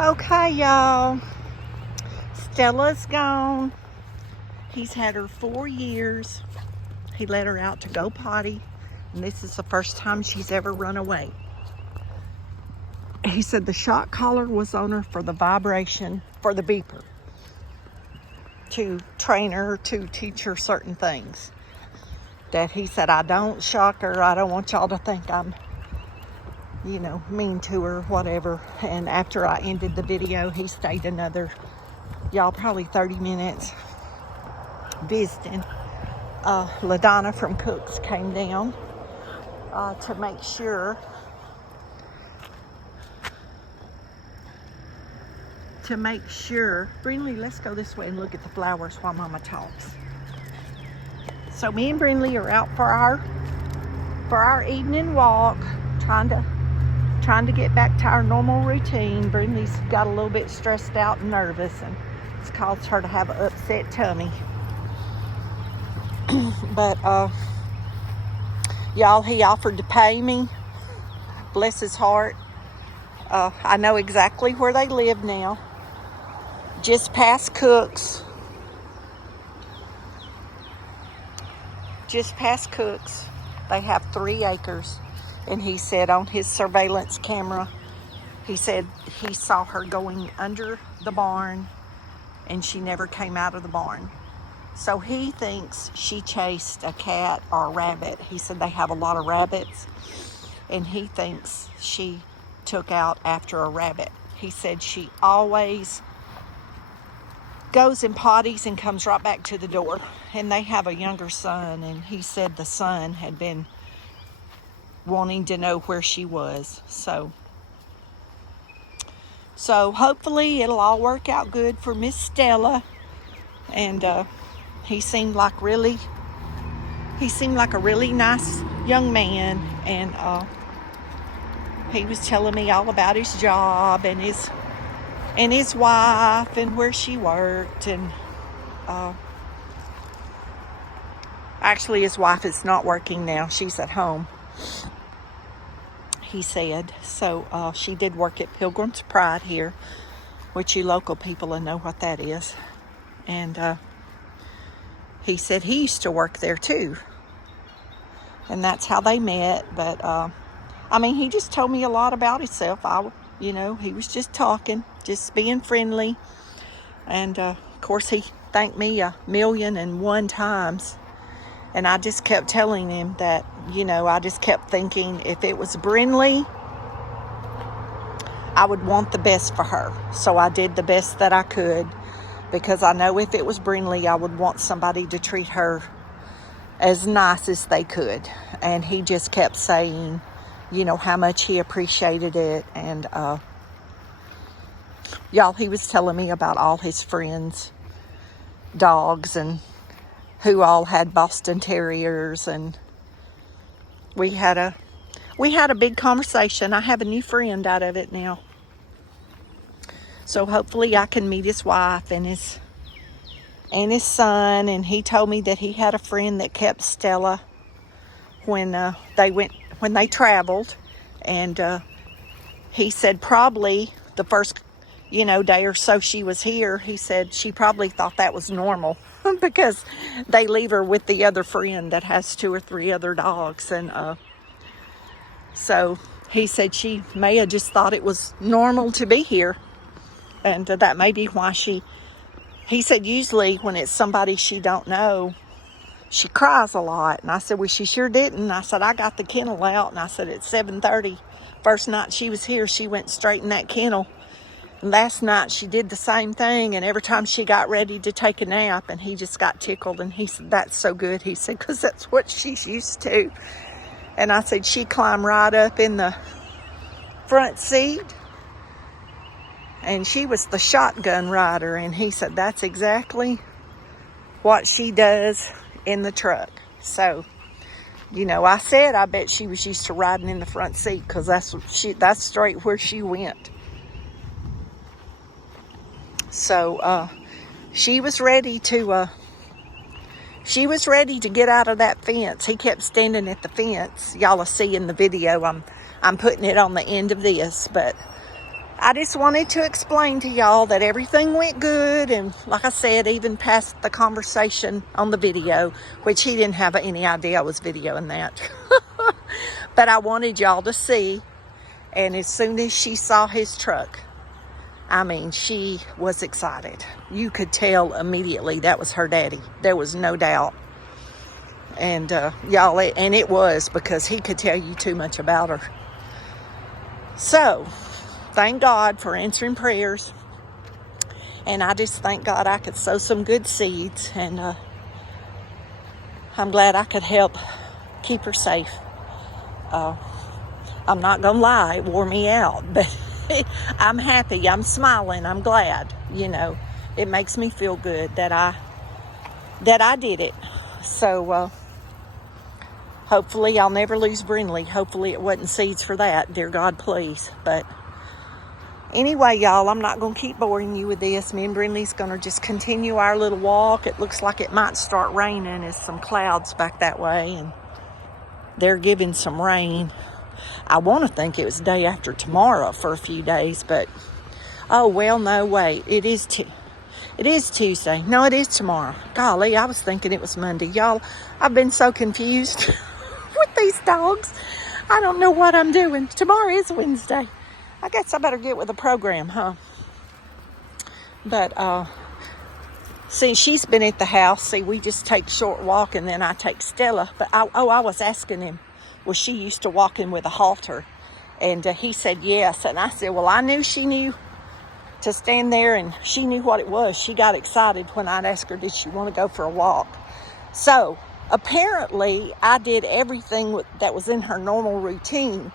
Okay, y'all. Stella's gone. He's had her 4 years. He let her out to go potty, and this is the first time she's ever run away. He said the shock collar was on her for the vibration, for the beeper, to train her, to teach her certain things. That he said, I don't shock her. I don't want y'all to think I'm, mean to her, whatever. And after I ended the video, he stayed another, probably 30 minutes visiting. LaDonna from Cooks came down to make sure Brinley, let's go this way and look at the flowers while Mama talks. So me and Brinley are out for our evening walk, trying to get back to our normal routine. Brinley's got a little bit stressed out and nervous, and it's caused her to have an upset tummy. But y'all, he offered to pay me. Bless his heart. I know exactly where they live now. Just past Cooks. They have 3 acres. And he said on his surveillance camera, he said he saw her going under the barn and she never came out of the barn. So he thinks she chased a cat or a rabbit. He said they have a lot of rabbits, and he thinks she took out after a rabbit. He said she always goes and potties and comes right back to the door. And they have a younger son, and he said the son had been wanting to know where she was. So hopefully it'll all work out good for Miss Stella. And he seemed like a really nice young man, and he was telling me all about his job and his wife and where she worked. And actually his wife is not working now, she's at home, he said. So she did work at Pilgrim's Pride here, which you local people will know what that is. And he said he used to work there too, and that's how they met. But he just told me a lot about himself. He was just talking, just being friendly. And of course he thanked me 1,000,001 times. And I just kept telling him that, I just kept thinking if it was Brinley, I would want the best for her. So I did the best that I could, because I know if it was Brinley, I would want somebody to treat her as nice as they could. And he just kept saying, how much he appreciated it. And y'all, he was telling me about all his friends' dogs and who all had Boston Terriers. And we had a big conversation. I have a new friend out of it now. So hopefully I can meet his wife and his son. And he told me that he had a friend that kept Stella when they traveled. And he said probably the first day or so she was here, he said she probably thought that was normal because they leave her with the other friend that has 2 or 3 other dogs. And so he said she may have just thought it was normal to be here. And that may be why he said usually when it's somebody she don't know, she cries a lot. And I said, well, she sure didn't. I said, I got the kennel out. And I said, at 7:30, first night she was here, she went straight in that kennel. And last night she did the same thing. And every time she got ready to take a nap, and he just got tickled. And he said, that's so good. He said, because that's what she's used to. And I said, she climbed right up in the front seat. And she was the shotgun rider. And he said, that's exactly what she does in the truck. So, I said, I bet she was used to riding in the front seat, because that's straight where she went. So, she was ready to get out of that fence. He kept standing at the fence. Y'all will see in the video. I'm putting it on the end of this, but I just wanted to explain to y'all that everything went good, and like I said, even past the conversation on the video, which he didn't have any idea I was videoing that. But I wanted y'all to see, and as soon as she saw his truck, I mean, she was excited. You could tell immediately that was her daddy. There was no doubt. And y'all, and it was, because he could tell you too much about her. So, thank God for answering prayers. And I just thank God I could sow some good seeds. And I'm glad I could help keep her safe. I'm not going to lie, it wore me out. But I'm happy, I'm smiling, I'm glad. You know, it makes me feel good that I did it. So, hopefully I'll never lose Brindley. Hopefully it wasn't seeds for that. Dear God, please. But anyway, y'all, I'm not going to keep boring you with this. Me and Brindley's going to just continue our little walk. It looks like it might start raining. There's some clouds back that way, and they're giving some rain. I want to think it was day after tomorrow for a few days, but oh, well, no, wait. It is Tuesday. No, it is tomorrow. Golly, I was thinking it was Monday. Y'all, I've been so confused with these dogs. I don't know what I'm doing. Tomorrow is Wednesday. I guess I better get with the program, huh? But, see, she's been at the house. See, we just take a short walk, and then I take Stella. But, I was asking him, was she used to walking with a halter? And he said yes. And I said, well, I knew she knew to stand there, and she knew what it was. She got excited when I'd ask her, did she want to go for a walk? So, apparently, I did everything that was in her normal routine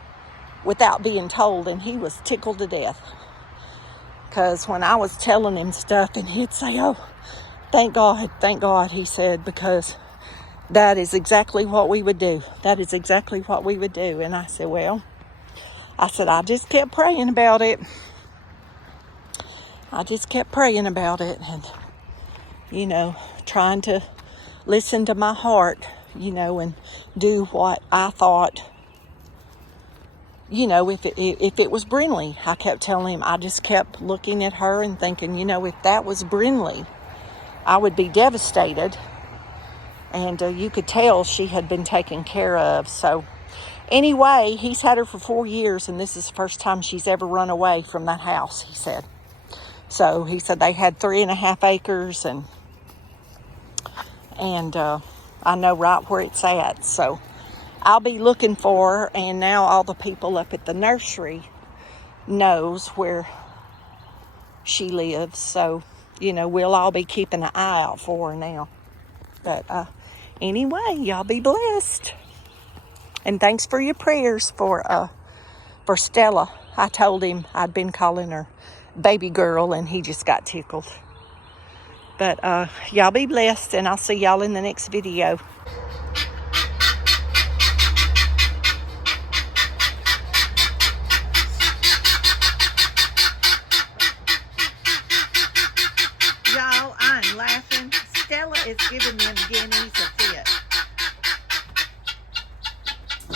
without being told, and he was tickled to death. Because when I was telling him stuff, and he'd say, oh, thank God, he said, because that is exactly what we would do. That is exactly what we would do. And I said, well, I just kept praying about it. I just kept praying about it, and, you know, trying to listen to my heart, you know, and do what I thought. You know, if it was Brindley, I kept telling him, I just kept looking at her and thinking, you know, if that was Brindley, I would be devastated. And you could tell she had been taken care of. So anyway, he's had her for 4 years, and this is the first time she's ever run away from that house, he said. So he said they had 3.5 acres, and I know right where it's at. So I'll be looking for her, and now all the people up at the nursery knows where she lives. So, you know, we'll all be keeping an eye out for her now. But anyway, y'all be blessed. And thanks for your prayers for Stella. I told him I'd been calling her baby girl, and he just got tickled. But y'all be blessed, and I'll see y'all in the next video. Y'all, I'm laughing. Stella is giving them guineas a fit.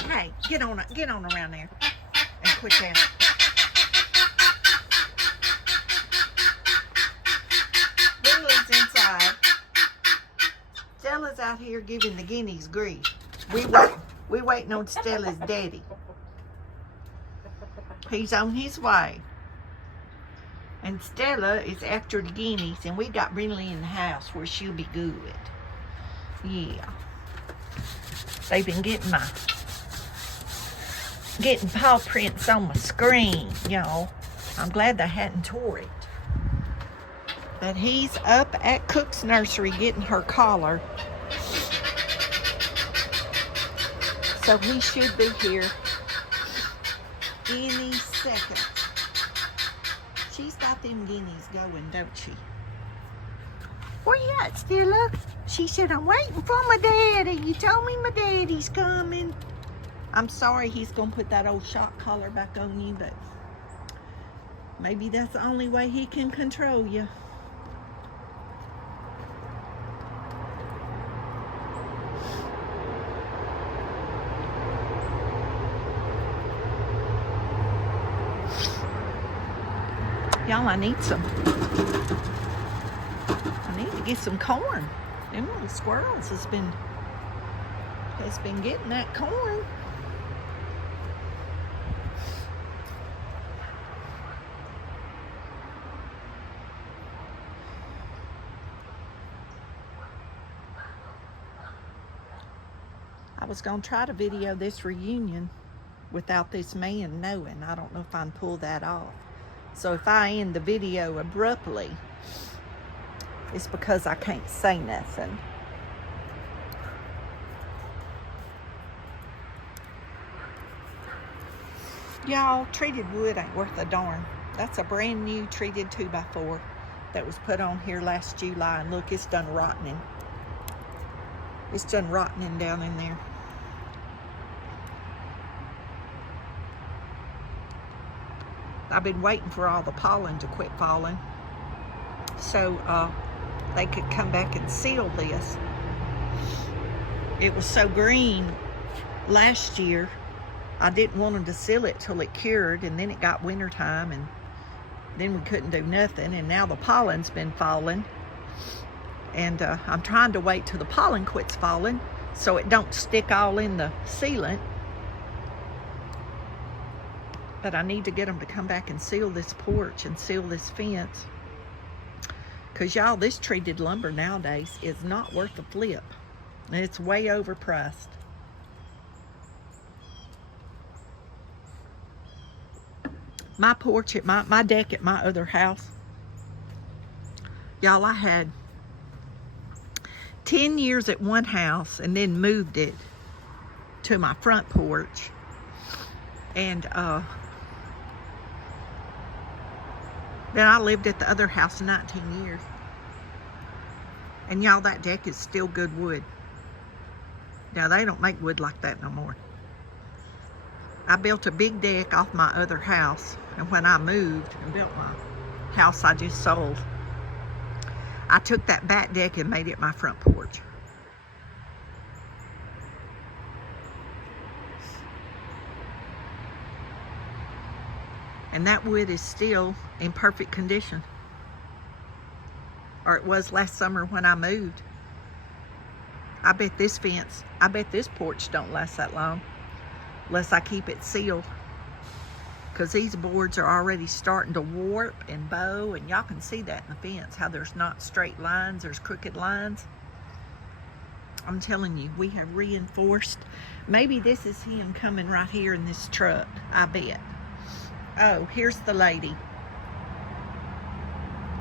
Hey, get on around there and quit that. Lily's inside. Stella's out here giving the guineas grief. We waiting on Stella's daddy. He's on his way. And Stella is after the guineas, and we got Brindley in the house where she'll be good. Yeah. They've been getting paw prints on my screen, y'all. I'm glad they hadn't tore it. But he's up at Cook's nursery getting her collar. So he should be here any second. She's got them guineas going, don't she? Where you at, Stella? She said, I'm waiting for my daddy. You told me my daddy's coming. I'm sorry he's going to put that old shock collar back on you, but maybe that's the only way he can control you. Y'all, I need to get some corn. Them little squirrels has been getting that corn. I was going to try to video this reunion without this man knowing. I don't know if I can pull that off. So if I end the video abruptly, it's because I can't say nothing. Y'all, treated wood ain't worth a darn. That's a brand new treated 2x4 that was put on here last July. And look, it's done rotting. It's done rotting down in there. I've been waiting for all the pollen to quit falling so they could come back and seal this. It was so green last year, I didn't want them to seal it till it cured, and then it got wintertime, and then we couldn't do nothing, and now the pollen's been falling, and I'm trying to wait till the pollen quits falling so it don't stick all in the sealant. But I need to get them to come back and seal this porch and seal this fence. Because y'all, this treated lumber nowadays is not worth a flip. And it's way overpriced. My porch at my deck at my other house. Y'all, I had 10 years at one house and then moved it to my front porch. And then I lived at the other house 19 years. And y'all, that deck is still good wood. Now, they don't make wood like that no more. I built a big deck off my other house. And when I moved and built my house I just sold, I took that back deck and made it my front porch. And that wood is still in perfect condition. Or it was last summer when I moved. I bet this porch don't last that long unless I keep it sealed. Because these boards are already starting to warp and bow, and y'all can see that in the fence, how there's not straight lines, there's crooked lines. I'm telling you, we have reinforced. Maybe this is him coming right here in this truck, I bet. Oh, here's the lady.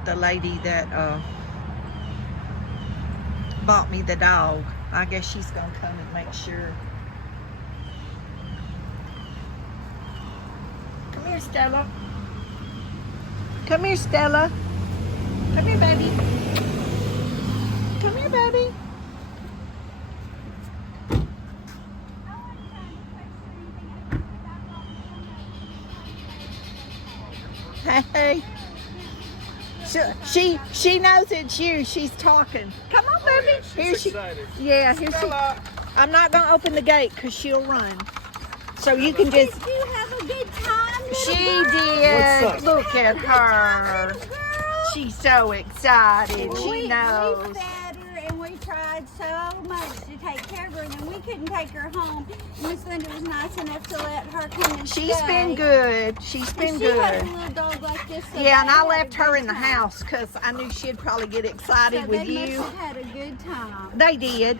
The lady that bought me the dog. I guess she's gonna come and make sure. Come here, Stella. Come here, Stella. Come here, baby. Come here, baby. Hey. She knows it's you. She's talking. Come on, baby. Yeah, she's excited. Here she. I'm not gonna open the gate because she'll run. So you can just. Did you have a good time, little She girl? did. What's up? Look at her. Little girl? She's so excited. We She knows. fed her and we tried so much to take care of her, and then we couldn't take her home. Miss Linda was nice enough to let her come and She's stay. been good. She's been And she had a good. little dog like this. So Yeah, and they I had a left her good in the time. house because I knew she'd probably get excited So with they you. must have had a good time. They did.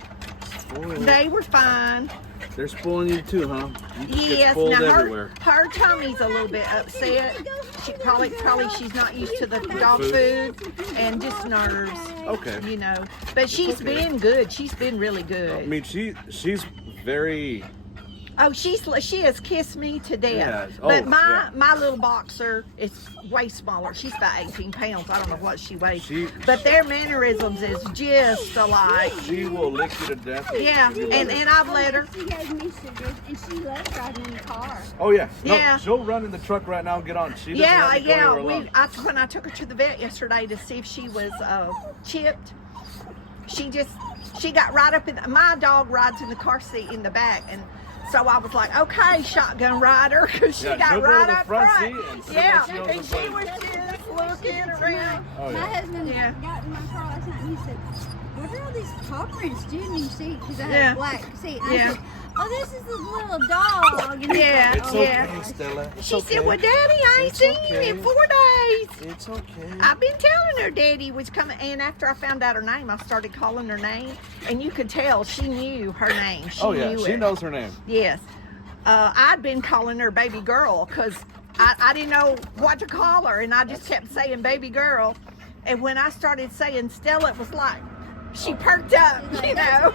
Oh, They were fine. they're spoiling you too, huh? You just get Yes, spoiled now everywhere. her tummy's a little bit upset. She probably she's not used to the dog food and just nerves. Okay. You know, but she's been good. She's been really I good. mean, she's very. Oh, she has kissed me to death. Yes. But Oh, my yeah. my little boxer is way smaller. She's about 18 pounds. I don't know what she weighs. She- But their mannerisms is just alike. She will lick you to death. Yeah, if you let and her. I've let her. She gave me sugars, and she loves driving in the car. Oh yeah. No, Yeah. she'll run in the truck right now and get on. She doesn't Yeah, have to go anywhere alone. When I took her to the vet yesterday to see if she was chipped, she got right up in. My dog rides in the car seat in the back, and so I was like, okay, shotgun rider, because she Yeah, got she'll go right to the up front front. seat and sit Yeah, where she and owns the she place. was just looking around. Oh, My yeah. husband Yeah. got in my car last night and he said, what are all these paw prints doing in your seat? Because I had Yeah. a black seat. And Yeah. I said, oh, this is the little dog. And he's Yeah, like, It's oh, yeah. okay, Stella. It's She okay. said, well, Daddy, I ain't It's seen okay. you in 4 days. It's okay. I've been telling her Daddy was coming, and after I found out her name, I started calling her name, and you could tell she knew her name. She Oh yeah, knew she it. knows her name. Yes. I'd been calling her baby girl because I didn't know what to call her, and I just kept saying baby girl. And when I started saying Stella, it was like she perked up, you know.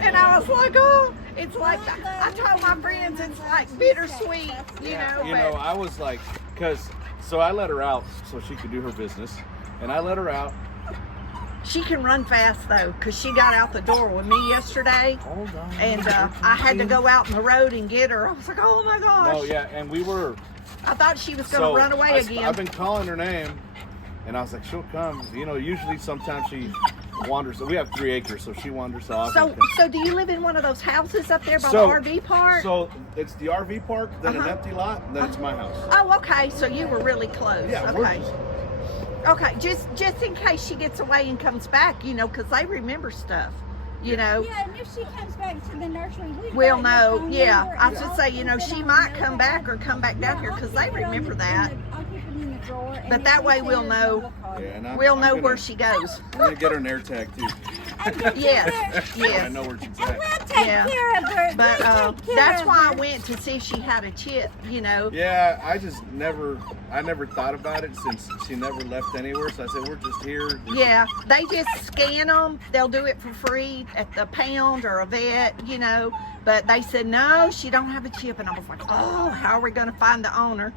And I was like, oh, it's like, I told my friends it's like bittersweet, you know. You know, I was like, so I let her out so she could do her business, and I let her out. She can run fast though, because she got out the door with me yesterday. Hold on. And I had to go out in the road and get her. I was like, oh my gosh. Oh yeah, and we were. I thought she was going to run away again. I've been calling her name, and I was like, she'll come. You know, usually sometimes she wanders. We have 3 acres, so she wanders off. So do you live in one of those houses up there by So- the RV park? So it's the RV park, then an Uh-huh. empty lot, and then it's my house. Oh, okay. So you were really close. Yeah, we're Okay. Okay. Just in case she gets away and comes back, you know, because they remember stuff. You know. Yeah, and if she comes back to the nursery, We'll know. Yeah, I should say, you know, she might come back or come back down here because they remember that. I'll keep it in the drawer. and But if that you way see we'll her, know. we'll call you. Yeah, and We'll I'm know gonna- where she goes. I'm gonna get her an air tag too. Yes. So I Yes. know where she's And at. we'll take Yeah. care of her. But We'll take care that's of why I her. went to see if she had a chip, you know. Yeah, I never thought about it since she never left anywhere. So I said, we're just here. Yeah, they just scan them. They'll do it for free at the pound or a vet, you know. But they said, no, she don't have a chip. And I was like, oh, how are we going to find the owner?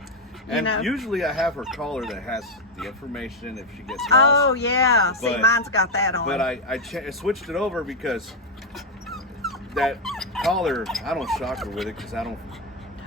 You And know. usually I have her caller that has the information if she gets lost. Oh, yeah. See, But- mine's got that on. But I switched it over because that caller, I don't shock her with it because I don't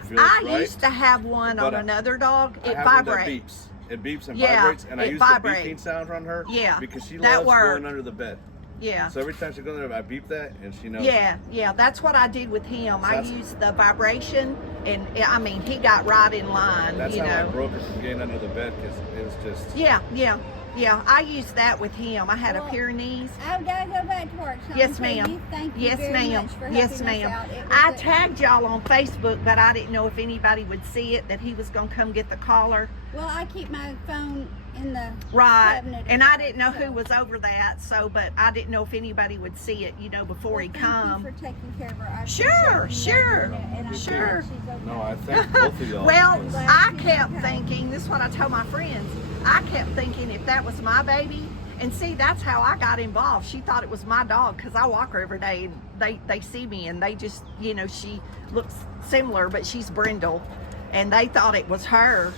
feel I it's right. used to have one But on another dog. I It have one that vibrates. beeps. It beeps and Yeah, vibrates, and I it use vibrates. the beeping sound on her. Yeah, because she that loves worked. going under the bed. Yeah. So every time she goes there, I beep that, and she knows. Yeah, that's what I did with him. I That's- used the vibration, and I mean, he got right in line, That's you how I know. broke her from getting under the bed because it was just. Yeah. I used that with him. I had a Well, Pyrenees. I've got to go back to work. So Yes, Peggy, ma'am. Thank you Yes, very ma'am. much for Yes, helping us ma'am. out. It I was a- tagged y'all on Facebook, but I didn't know if anybody would see it, that he was going to come get the collar. Well, I keep my phone in the Right. cabinet. And I didn't know so- who was over that, but I didn't know if anybody would see it, you know, before he Well, come. Thank you for taking care of her. I Sure, appreciate you sure, doing that, and I'm glad sure. she's okay. No, I thank both of y'all. Well, because- I kept thinking, this is what I told my friends, I kept thinking if that was my baby, and see, that's how I got involved. She thought it was my dog because I walk her every day, and they see me, and they just, you know, she looks similar, but she's brindle, and they thought it was her.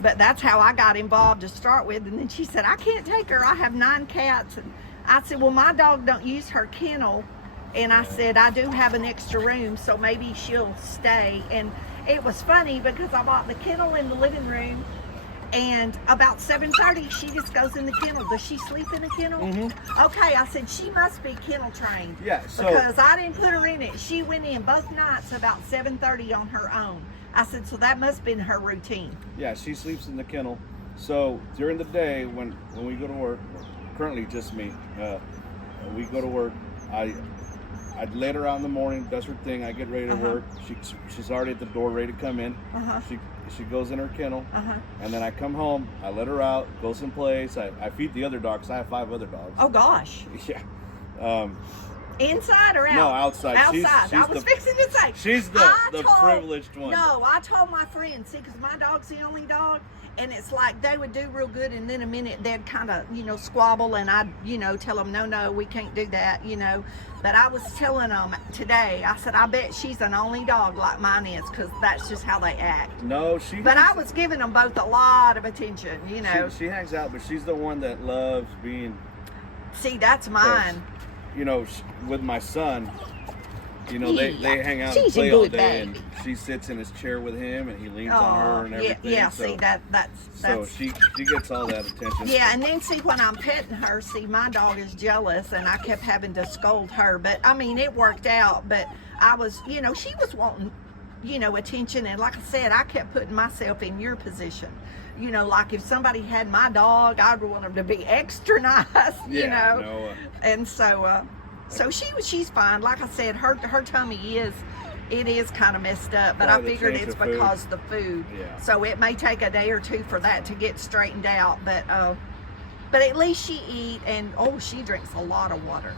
But that's how I got involved to start with. And then she said, I can't take her. I have 9 cats. And I said, well, my dog don't use her kennel. And I said, I do have an extra room, so maybe she'll stay. And it was funny because I bought the kennel in the living room. And about 7:30, she just goes in the kennel. Does she sleep in the kennel? Mhm. Okay, I said, she must be kennel trained. Yeah, so- Because I didn't put her in it. She went in both nights about 7:30 on her own. I said, so that must have been her routine. Yeah, she sleeps in the kennel. So during the day, when we go to work, currently just me, we go to work. I let her out in the morning, does her thing. I get ready to work. She's already at the door, ready to come in. She goes in her kennel, and then I come home. I let her out, go someplace. I feed the other dogs. I have 5 other dogs. Oh gosh. Yeah. Inside or out? No, outside. Outside. She's I was the- fixing to say. She's the I privileged one. No, I told my friends, see, because my dog's the only dog, and it's like they would do real good, and then a minute they'd kind of, you know, squabble, and I'd, you know, tell them, no, we can't do that, you know. But I was telling them today, I said, I bet she's an only dog like mine is, because that's just how they act. No, she. But I was giving them both a lot of attention, you know. She hangs out, but she's the one that loves being. See, that's mine. You know, with my son, you know, they hang out She's a and play all good day, baby. and she sits in his chair with him, and he leans on her and everything. yeah. So, See, that's so she gets all that attention. yeah, and then see, when I'm petting her, see, my dog is jealous, and I kept having to scold her. But I mean, it worked out. But I was, you know, she was wanting you know, attention. And like I said, I kept putting myself in your position. You know, like if somebody had my dog, I'd want them to be extra nice, you know. No, And so, she's fine. Like I said, her tummy is kind of messed up, but I Probably the figured change it's of food. because the food. Yeah. So it may take a day or two for that to get straightened out, but at least she eat, and she drinks a lot of water.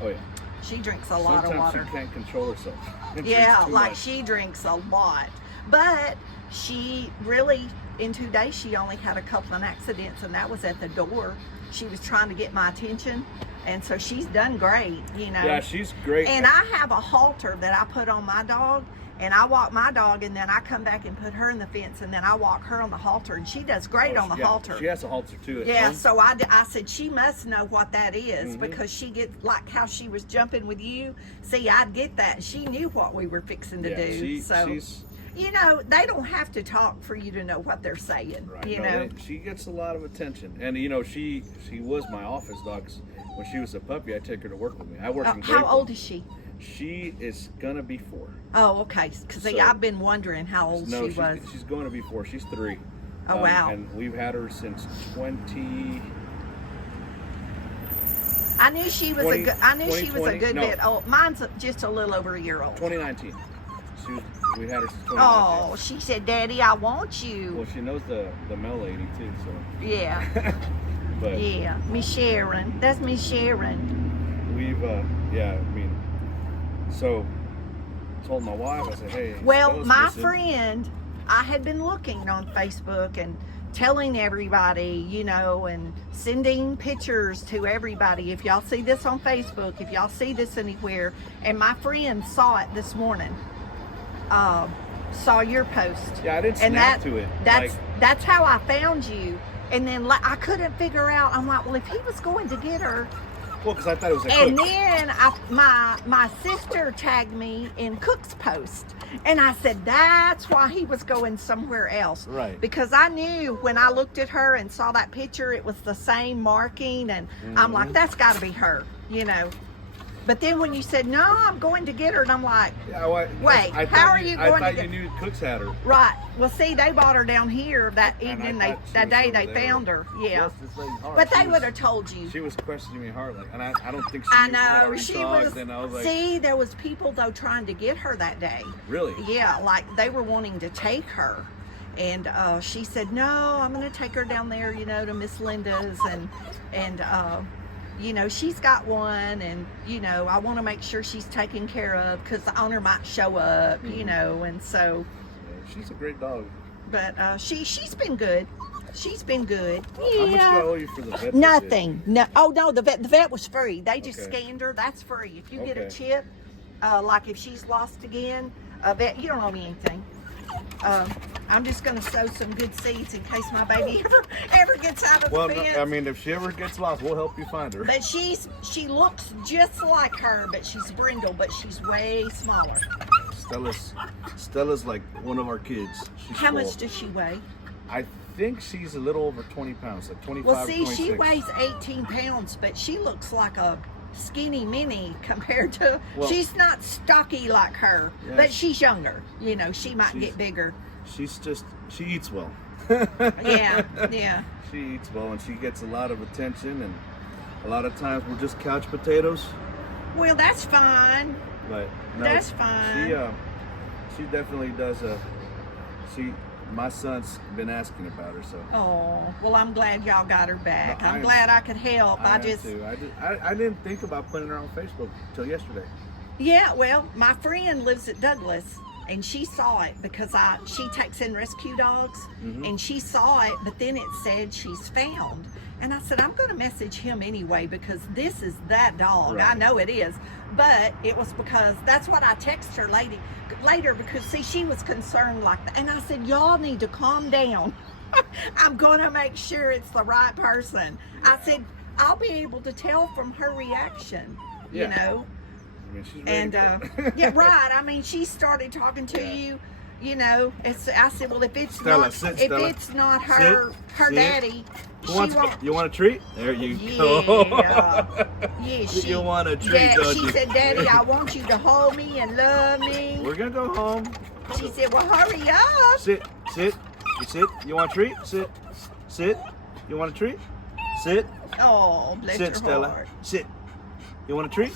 Oh yeah. She drinks a lot of water. Sometimes she can't control herself. Yeah, like much. she drinks a lot. But she really, in 2 days, she only had a couple of accidents, and that was at the door. She was trying to get my attention, and so she's done great, you know. Yeah, she's great. And I have a halter that I put on my dog, and I walk my dog, and then I come back and put her in the fence, and then I walk her on the halter, and she does great on the halter. She has a halter too. Yeah, so I said she must know what that is, Mm-hmm. because she gets, like how she was jumping with you. See, I'd get that. She knew what we were fixing to do. She's, you know, they don't have to talk for you to know what they're saying. right, You no, know, she gets a lot of attention, and you know, she was my office dog. 'Cause when she was a puppy, I take her to work with me. I work in how Grapevine. old is she? She is gonna be 4. Oh, okay. Because So- I've been wondering how old No, she was. she's going to be 4. She's 3. Oh, wow. And we've had her since 20. I knew she was 20 a good. I knew she was a 2020 good no. bit old. Mine's just a little over a year old. 2019. We had her since 2019. Oh, she said, "Daddy, I want you." Well, she knows the male lady too, so. Yeah, But yeah. Miss Sharon. That's Miss Sharon. we've, I mean, so told my wife, I said, hey. Well, Stella's my missing. friend, I had been looking on Facebook and telling everybody, you know, and sending pictures to everybody. If y'all see this on Facebook, if y'all see this anywhere, and my friend saw it this morning, saw your post. Yeah, I didn't And snap to it. that's how I found you. And then I couldn't figure out. I'm like, well, if he was going to get her. Well, because I thought it was a And cook. then my sister tagged me in Cook's post, and I said that's why he was going somewhere else. Right. Because I knew when I looked at her and saw that picture, it was the same marking, and I'm like, that's got to be her, you know. But then when you said no, I'm going to get her, and I'm like, Yeah, well, wait, I how thought are you going I to thought get? you knew Cooks had her. Right. Well, see, they bought her down here that And evening. I thought she That was day over they there. found her. Yeah. Bless this lady's heart. But She they was- would have told you. She was questioning me hard, like, and I don't think she I knew what know we she talked, was. and I was like, See, there was people though trying to get her that day. really? Yeah, like they were wanting to take her, and she said, "No, I'm going to take her down there, you know, to Miss Linda's, and you know, she's got one, and you know, I want to make sure she's taken care of because the owner might show up, you know, and so." Yeah, she's a great dog. But she's been good. She's been good. How much do I Yeah. owe you for the vet? Nothing. No. Oh no, the vet was free. They just Okay. scanned her. That's free. If you get a Okay. chip, like if she's lost again, vet, you don't owe me anything. I'm just gonna sow some good seeds in case my baby ever gets out of Well, the no, fence. I mean, if she ever gets lost, we'll help you find her. But she looks just like her, but she's brindle, but she's way smaller. Stella's like one of our kids. She's How much spoiled. does she weigh? I think she's a little over 20 pounds, like 25, Well, see, 26. she weighs 18 pounds, but she looks like a skinny mini compared to. Well- she's not stocky like her, Yeah, but she's younger. You know, she might she's- get bigger. She eats well. Yeah, yeah. She eats well, and she gets a lot of attention, and a lot of times we're just couch potatoes. Well, that's fine. But no, That's fine. She definitely does my son's been asking about her, so. Oh, well, I'm glad y'all got her back. No, I'm glad I could help. I am too. I didn't think about putting her on Facebook until yesterday. Yeah, well, my friend lives at Douglas, and she saw it because she takes in rescue dogs, and she saw it, but then it said she's found. And I said, I'm going to message him anyway because this is that dog. Right. I know it is. But it was because that's what I texted her later because, see, she was concerned like that. And I said, y'all need to calm down. I'm going to make sure it's the right person. I said, I'll be able to tell from her reaction, you Yeah. know. I mean, she's ready And to go. yeah, right. I mean, she started talking to Yeah. you. You know, I said, well, if it's Stella, not, sit, if Stella. it's not her, Sit. daddy, Who she wants- won't. You want a treat? There you Yeah, go. yeah. She, You want a treat, don't she you? said, "Daddy, I want you to hold me and love me." We're gonna go home. She said, well, hurry up. Sit, sit. You sit. You want a treat? Sit, sit. You want a treat? Sit, Oh, bless sit, your Stella. heart. Sit. You want a treat?